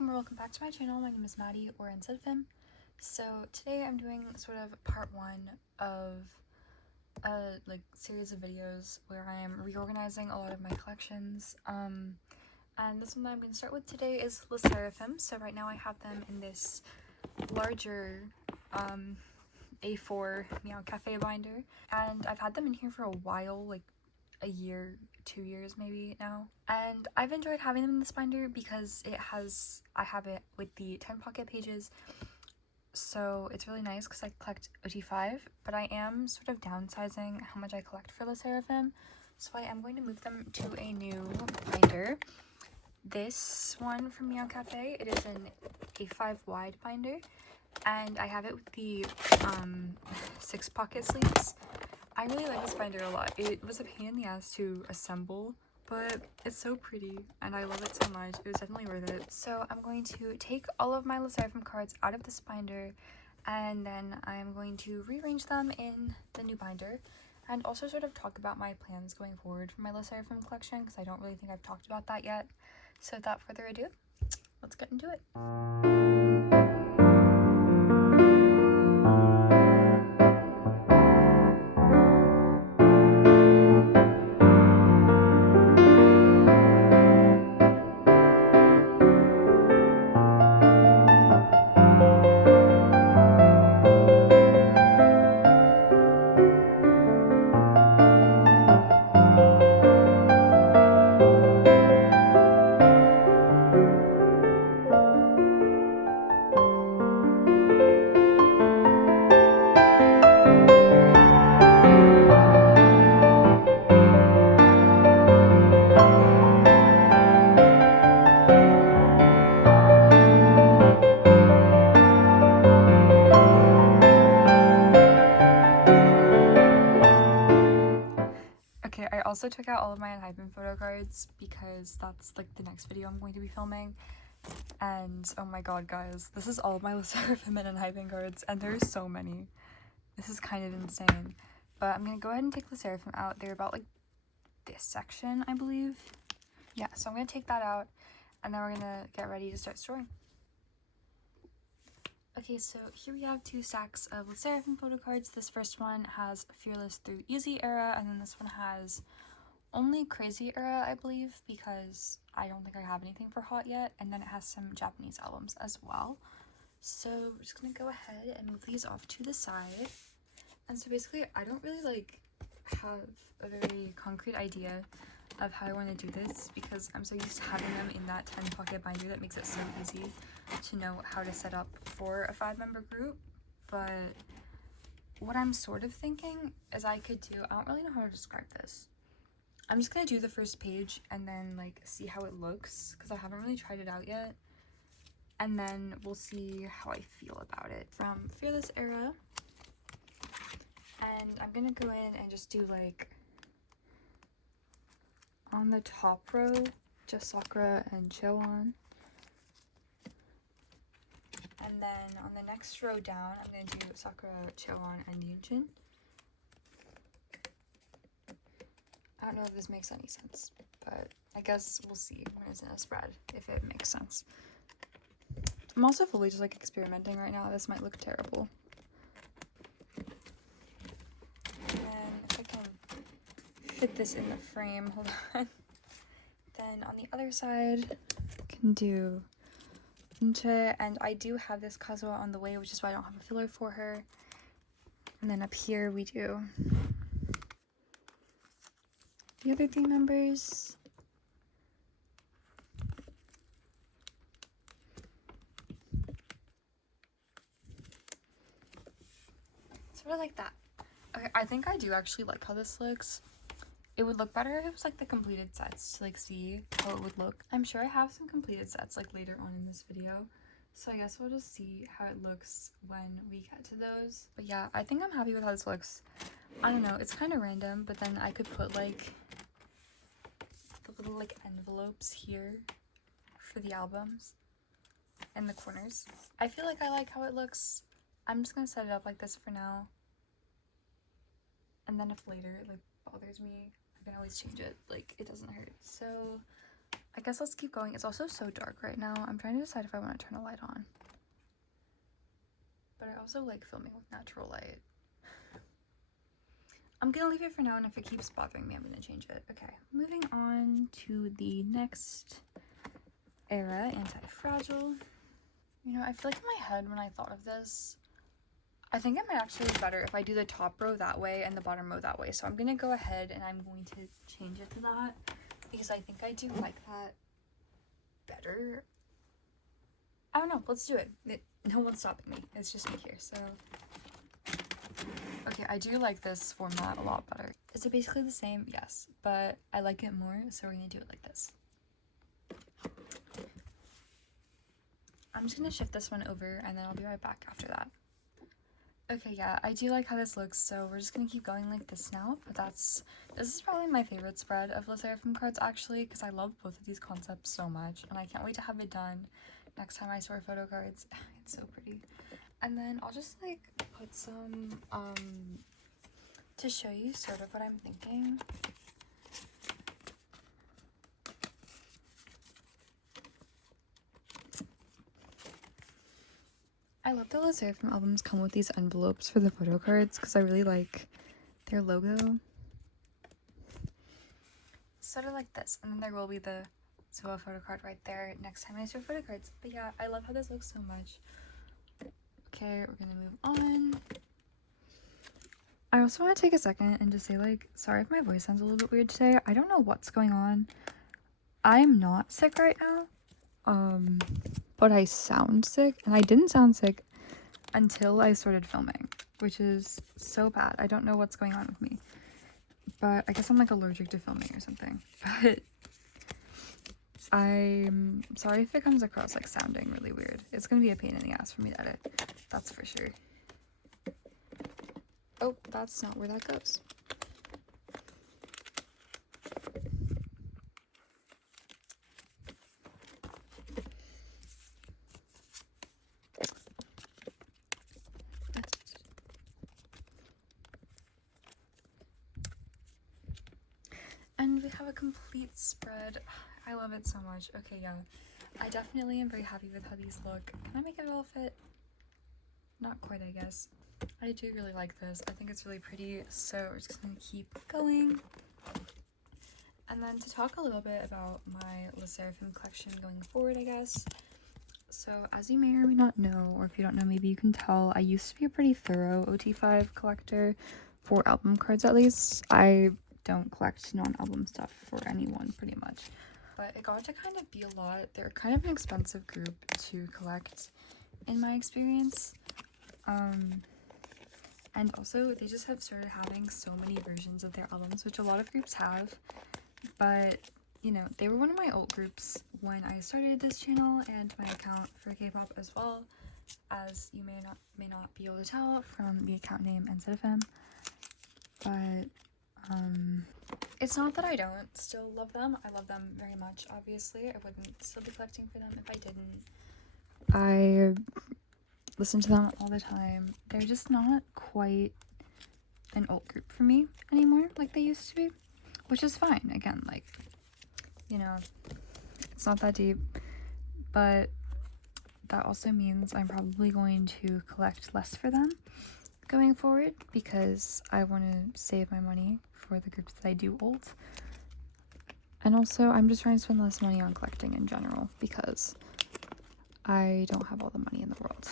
welcome back to my channel. My name is Maddie, or sserafim. So today I'm doing sort of part one of a series of videos where I am reorganizing a lot of my collections. And this one that I'm going to start with today is the sserafim. So right now I have them in this larger A4 meowcafe binder, and I've had them in here for a while, like a year, 2 years maybe now, and I've enjoyed having them in this binder because I have it with the 10 pocket pages, so it's really nice because I collect ot5, but I am sort of downsizing how much I collect for the sserafim, so I am going to move them to a new binder. This one from meowcafe, it is an A5 wide binder, and I have it with the 6 pocket sleeves. I really like this binder a lot. It was a pain in the ass to assemble, but it's so pretty and I love it so much. It was definitely worth it. So I'm going to take all of my sserafim cards out of this binder, and then I'm going to rearrange them in the new binder, and also sort of talk about my plans going forward for my sserafim collection, because I don't really think I've talked about that yet. So without further ado, let's get into it. Okay, I also took out all of my unhyping photo cards because that's like the next video I'm going to be filming. And oh my god, guys, this is all of my sserafim and unhyping cards, and there's so many. This is kind of insane. But I'm gonna go ahead and take the sserafim out. They're about like this section, I believe. Yeah, so I'm gonna take that out, and then we're gonna get ready to start storing. Okay, so here we have 2 stacks of sserafim photo cards. This first one has Fearless through Easy era, and then this one has only Crazy era, I believe, because I don't think I have anything for Hot yet, and then it has some Japanese albums as well. So we're just gonna go ahead and move these off to the side. And so basically I don't really have a very concrete idea of how I want to do this, because I'm so used to having them in that 10 pocket binder that makes it so easy to know how to set up for a 5-member group. But what I'm sort of thinking is I could do, I don't really know how to describe this. I'm just gonna do the first page and then see how it looks, because I haven't really tried it out yet, and then we'll see how I feel about it. From Fearless era, and I'm gonna go in and just do on the top row just Sakura and Choan, and then on the next row down I'm gonna do Sakura, Choan, and Yunchin. I don't know if this makes any sense, but I guess we'll see when it's in a spread if it makes sense. I'm also fully just experimenting right now. This might look terrible. And if I can fit this in the frame, hold on. Then on the other side, I can do Inche, and I do have this Kazuha on the way, which is why I don't have a filler for her. And then up here we do the other 3 members. Sort of like that. Okay, I think I do actually like how this looks. It would look better if it was the completed sets to see how it would look. I'm sure I have some completed sets later on in this video, so I guess we'll just see how it looks when we get to those. But yeah, I think I'm happy with how this looks. I don't know, it's kind of random, but then I could put the little envelopes here for the albums in the corners. I feel I like how it looks. I'm just gonna set it up like this for now, and then if later it bothers me, I can always change it. It doesn't hurt. So I guess let's keep going. It's also so dark right now. I'm trying to decide if I want to turn a light on. But I also like filming with natural light. I'm gonna leave it for now, and if it keeps bothering me, I'm gonna change it. Okay, moving on to the next era, Anti-Fragile. You know, I feel like in my head when I thought of this, I think it might actually be better if I do the top row that way and the bottom row that way. So I'm gonna go ahead and I'm going to change it to that because I think I do like that better. I don't know, let's do it. No one's stopping me, it's just me here, so. Okay, I do like this format a lot better. Is it basically the same? Yes, but I like it more, so we're gonna do it like this. I'm just gonna shift this one over and then I'll be right back after that. Okay, yeah, I do like how this looks, so we're just gonna keep going like this now, but this is probably my favorite spread of the sserafim cards actually, because I love both of these concepts so much, and I can't wait to have it done next time I store photo cards. It's so pretty. And then I'll just like put some, to show you sort of what I'm thinking. I love that the sserafim albums come with these envelopes for the photo cards because I really like their logo. Sort of like this, and then there will be the Zoa photo card right there next time I store photo cards. But yeah, I love how this looks so much. Okay, we're gonna move on. I also want to take a second and just say, like, sorry if my voice sounds a little bit weird today. I don't know what's going on. I'm not sick right now. But I sound sick, and I didn't sound sick until I started filming, which is so bad. I don't know what's going on with me, but I guess I'm like allergic to filming or something. But I'm sorry if it comes across like sounding really weird. It's gonna be a pain in the ass for me to edit, that's for sure. Oh, that's not where that goes. And we have a complete spread. I love it so much. Okay, yeah. I definitely am very happy with how these look. Can I make it all fit? Not quite, I guess. I do really like this. I think it's really pretty, so we're just gonna keep going. And then to talk a little bit about my sserafim collection going forward, I guess. So as you may or may not know, or if you don't know, maybe you can tell, I used to be a pretty thorough ot5 collector for album cards at least. I don't collect non-album stuff for anyone pretty much, but it got to kind of be a lot. They're kind of an expensive group to collect in my experience, and also they just have started having so many versions of their albums, which a lot of groups have, but you know, they were one of my old groups when I started this channel and my account for K-pop, as well as you may not be able to tell from the account name and sserafim, but it's not that I don't still love them. I love them very much, obviously. I wouldn't still be collecting for them if I didn't. I listen to them all the time. They're just not quite an alt group for me anymore like they used to be, which is fine. Again, like, you know, it's not that deep, but that also means I'm probably going to collect less for them going forward because I want to save my money for the groups that I do alt, and also I'm just trying to spend less money on collecting in general because I don't have all the money in the world.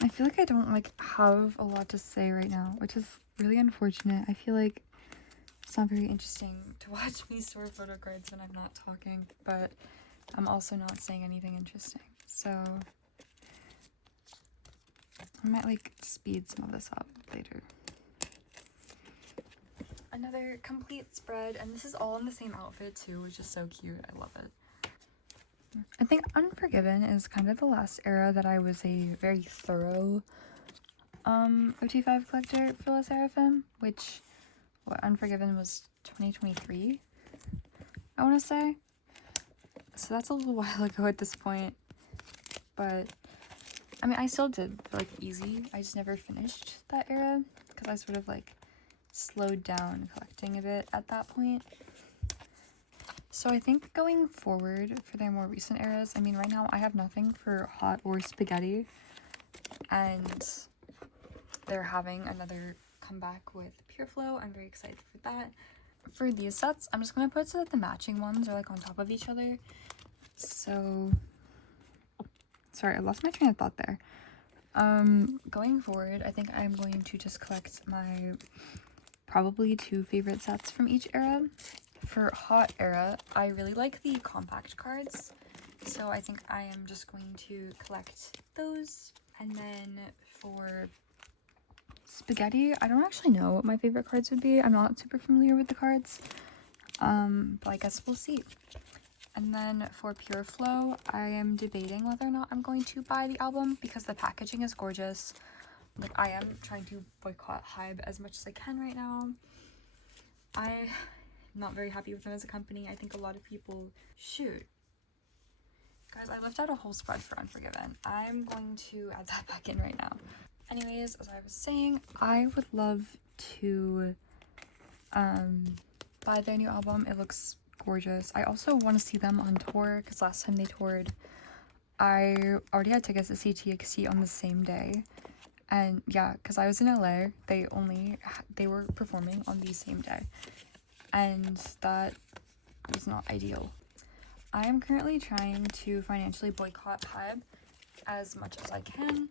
I feel like I don't like have a lot to say right now, which is really unfortunate. I feel like it's not very interesting to watch me store photo cards when I'm not talking, but I'm also not saying anything interesting, so I might like speed some of this up later. Another complete spread, and this is all in the same outfit too, which is so cute. I love it. I think Unforgiven is kind of the last era that I was a very thorough ot5 collector for the sserafim, which Unforgiven was 2023, I want to say. So that's a little while ago at this point, but I mean, I still did like easy. I just never finished that era because I sort of like slowed down collecting a bit at that point. So I think going forward for their more recent eras, I mean, right now I have nothing for hot or spaghetti, and they're having another comeback with Pure Flow. I'm very excited for that. For these sets, I'm just gonna put it so that the matching ones are like on top of each other. So, sorry, I lost my train of thought there. Going forward, I think I'm going to just collect my probably 2 favorite sets from each era. For hot era, I really like the compact cards, so I think I am just going to collect those. And then for spaghetti, I don't actually know what my favorite cards would be. I'm not super familiar with the cards, but I guess we'll see. And then for Pure Flow, I am debating whether or not I'm going to buy the album because the packaging is gorgeous. Like, I am trying to boycott Hybe as much as I can right now. I'm not very happy with them as a company. I think a lot of people... Shoot. Guys, I left out a whole spread for Unforgiven. I'm going to add that back in right now. Anyways, as I was saying, I would love to buy their new album. It looks gorgeous. I also want to see them on tour because last time they toured, I already had tickets to see TXT on the same day. And yeah, because I was in LA, they were performing on the same day. And that was not ideal. I am currently trying to financially boycott Hybe as much as I can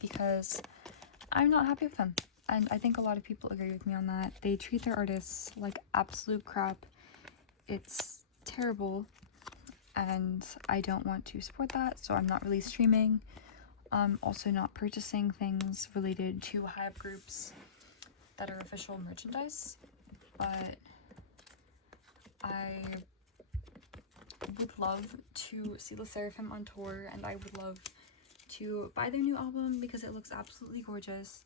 because I'm not happy with them. And I think a lot of people agree with me on that. They treat their artists like absolute crap. It's terrible. And I don't want to support that, so I'm not really streaming. Also not purchasing things related to Hybe groups that are official merchandise. But I would love to see the Seraphim on tour, and I would love to buy their new album because it looks absolutely gorgeous.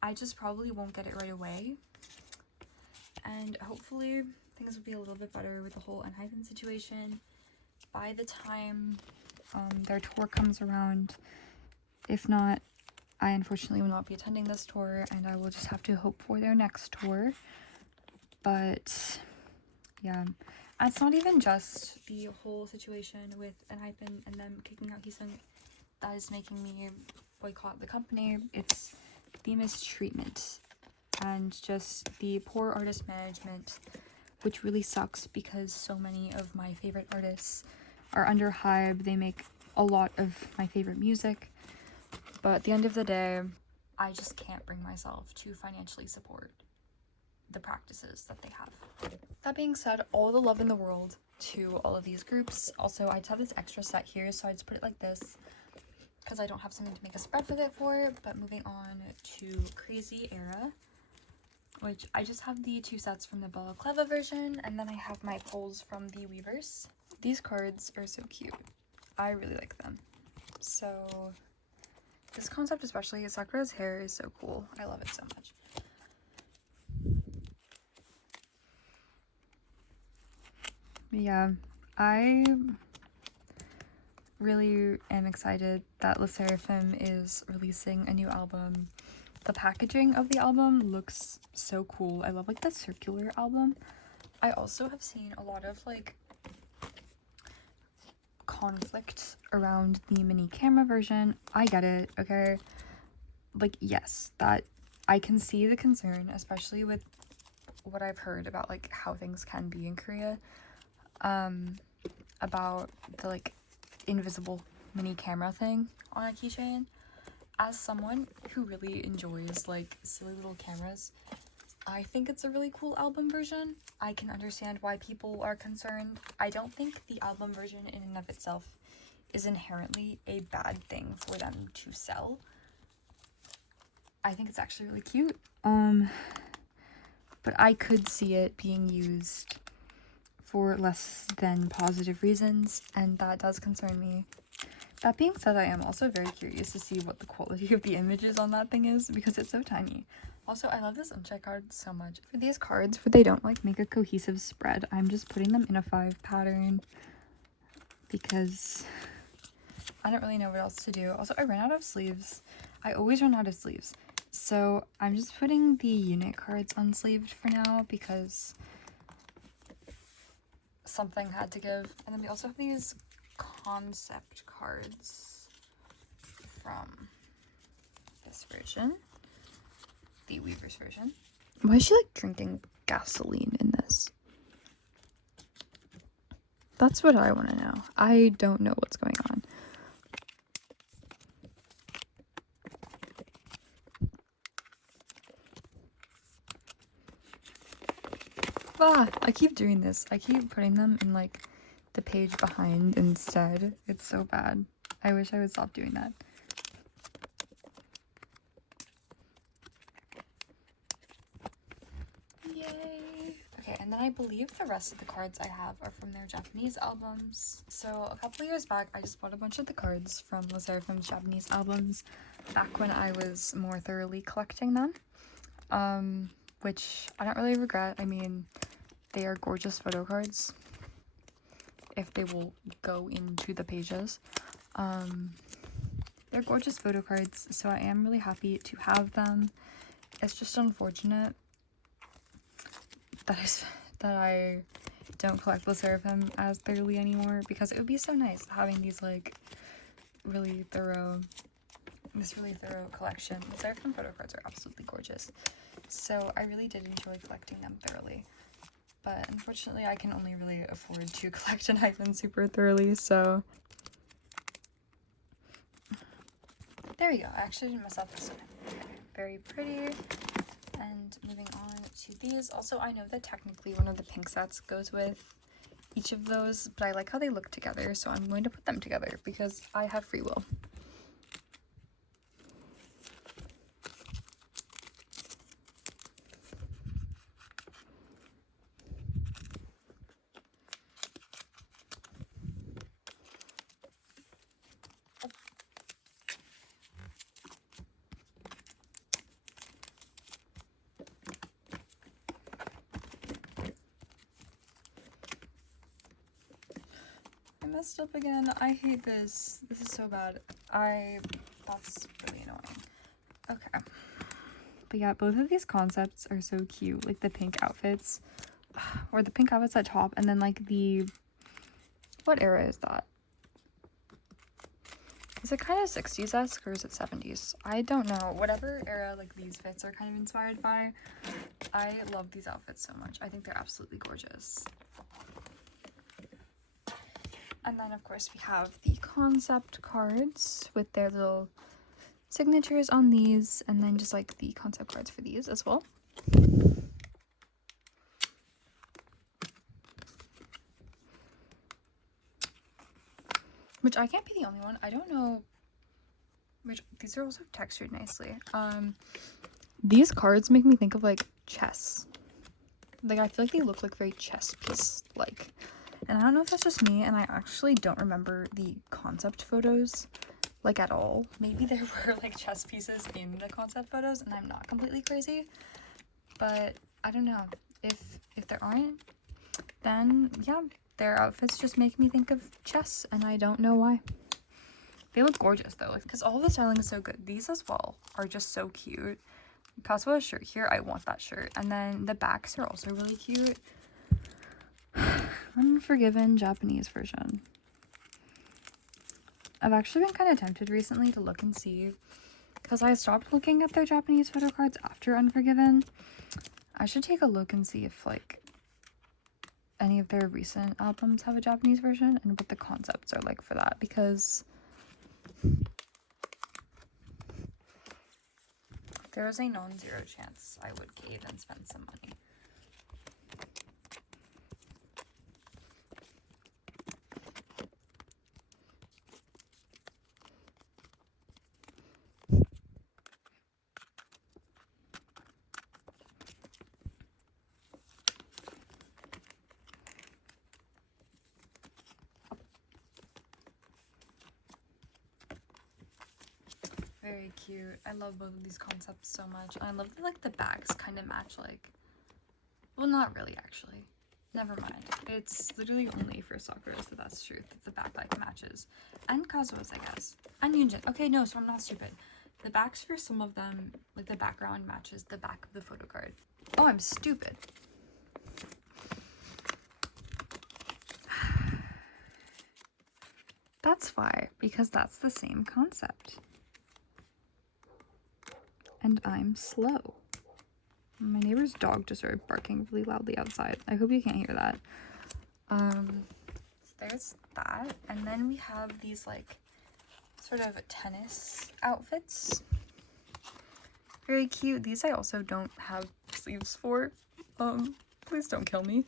I just probably won't get it right away, and hopefully things will be a little bit better with the whole Unhypen situation by the time their tour comes around. If not, I unfortunately will not be attending this tour, and I will just have to hope for their next tour. But yeah, and it's not even just the whole situation with Unhypen and them kicking out Heesung that is making me boycott the company. It's the mistreatment and just the poor artist management, which really sucks because so many of my favorite artists are under Hybe. They make a lot of my favorite music, but at the end of the day, I just can't bring myself to financially support the practices that they have. That being said, all the love in the world to all of these groups. Also, I just have this extra set here, so I just put it like this because I don't have something to make a spread with it for. But moving on to Crazy Era, which I just have the 2 sets from the Bella Cleva version, and then I have my pulls from the Weavers. These cards are so cute. I really like them. So this concept, especially Sakura's hair, is so cool. I love it so much. Yeah, I really am excited that LE SSERAFIM is releasing a new album. The packaging of the album looks so cool. I love like the circular album. I also have seen a lot of like conflict around the mini camera version. I get it, okay? Like, yes, that I can see the concern, especially with what I've heard about like how things can be in Korea. About the like invisible mini camera thing on a keychain. As someone who really enjoys like silly little cameras, I think it's a really cool album version. I can understand why people are concerned. I don't think the album version in and of itself is inherently a bad thing for them to sell. I think it's actually really cute. But I could see it being used for less than positive reasons, and that does concern me. That being said, I am also very curious to see what the quality of the images on that thing is because it's so tiny. Also, I love this uncheck card so much. For these cards, where they don't like make a cohesive spread, I'm just putting them in a 5 pattern because I don't really know what else to do. Also, I ran out of sleeves. I always run out of sleeves. So I'm just putting the unit cards unsleeved for now because something had to give. And then we also have these concept cards from this version, the Weaver's version. Why is she like drinking gasoline in this? That's what I want to know. I don't know what's going on. Ah, I keep doing this. I keep putting them in like the page behind instead. It's so bad. I wish I would stop doing that. Yay! Okay, and then I believe the rest of the cards I have are from their Japanese albums. So a couple years back, I just bought a bunch of the cards from the Seraphim's Japanese albums back when I was more thoroughly collecting them. Which I don't really regret. I mean, they are gorgeous photo cards if they will go into the pages. They're gorgeous photo cards, so I am really happy to have them. It's just unfortunate that I don't collect the Seraphim as thoroughly anymore, because it would be so nice having these like really thorough collection. The Seraphim photo cards are absolutely gorgeous, so I really did enjoy collecting them thoroughly. But unfortunately, I can only really afford to collect an iPhone super thoroughly, so there we go. I actually didn't mess up this time. Okay, very pretty. And moving on to these. Also, I know that technically one of the pink sets goes with each of those, but I like how they look together, so I'm going to put them together because I have free will. I messed up again. I hate this. This is so bad. That's really annoying. Okay. But yeah, both of these concepts are so cute. Like the pink outfits, or the pink outfits at top, and then like the, what era is that? Is it kind of 60s-esque or is it 70s? I don't know. Whatever era like these fits are kind of inspired by. I love these outfits so much. I think they're absolutely gorgeous. And then of course we have the concept cards with their little signatures on these, and then just like the concept cards for these as well. Which I can't be the only one. I don't know which, these are also textured nicely. These cards make me think of like chess. Like I feel like they look like very chess piece like. And I don't know if that's just me, and I actually don't remember the concept photos like at all. Maybe there were like chess pieces in the concept photos and I'm not completely crazy, but I don't know. If there aren't, then yeah, their outfits just make me think of chess, and I don't know why. They look gorgeous though, because all the styling is so good. These as well are just so cute. Kazua's shirt here, I want that shirt. And then the backs are also really cute. Unforgiven Japanese version. I've actually been kind of tempted recently to look and see, because I stopped looking at their Japanese photo cards after Unforgiven. I should take a look and see if like any of their recent albums have a Japanese version and what the concepts are like for that, because there is a non-zero chance I would cave and spend some money. Very cute. I love both of these concepts so much. I love that like the backs kind of match, like, well, not really actually. Never mind. It's literally only for Sakura's that that's true, that the back like matches. And Kazua's, I guess. And Yunjin. Okay, no, so I'm not stupid. The backs for some of them, like the background matches the back of the photo card. Oh, I'm stupid. That's why, because that's the same concept. And I'm slow. My neighbor's dog just started barking really loudly outside. I hope you can't hear that. So there's that. And then we have these like sort of tennis outfits. Very cute. These I also don't have sleeves for. Please don't kill me.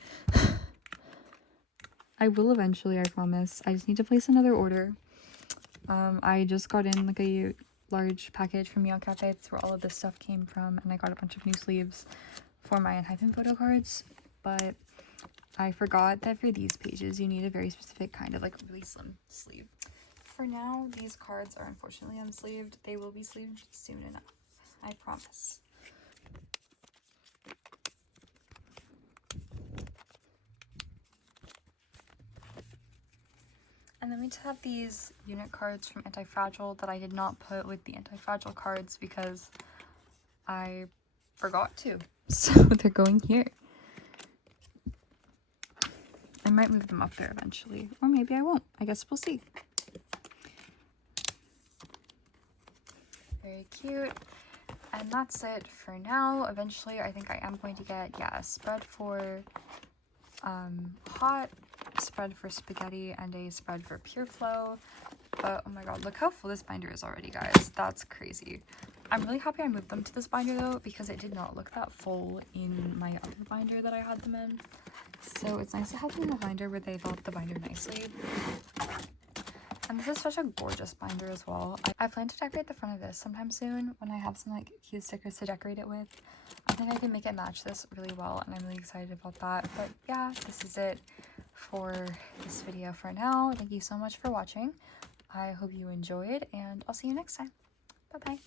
I will eventually, I promise. I just need to place another order. I just got in like a large package from meowcafe. That's where all of this stuff came from, and I got a bunch of new sleeves for my ot5 photo cards, but I forgot that for these pages you need a very specific kind of like really slim sleeve. For now, these cards are unfortunately unsleeved. They will be sleeved soon enough, I promise. And then we just have these unit cards from Anti-Fragile that I did not put with the Anti-Fragile cards because I forgot to. So they're going here. I might move them up there eventually, or maybe I won't. I guess we'll see. Very cute. And that's it for now. Eventually, I think I am going to get, a spread for hot, spread for spaghetti, and a spread for pure flow. But oh my god, look how full this binder is already, guys. That's crazy. I'm really happy I moved them to this binder though, because it did not look that full in my other binder that I had them in. So it's nice to have them in a binder where they fill up the binder nicely. And this is such a gorgeous binder as well. I plan to decorate the front of this sometime soon when I have some like cute stickers to decorate it with. I think I can make it match this really well, and I'm really excited about that. But yeah, this is it for this video for now. Thank you so much for watching. I hope you enjoyed, and I'll see you next time. Bye bye.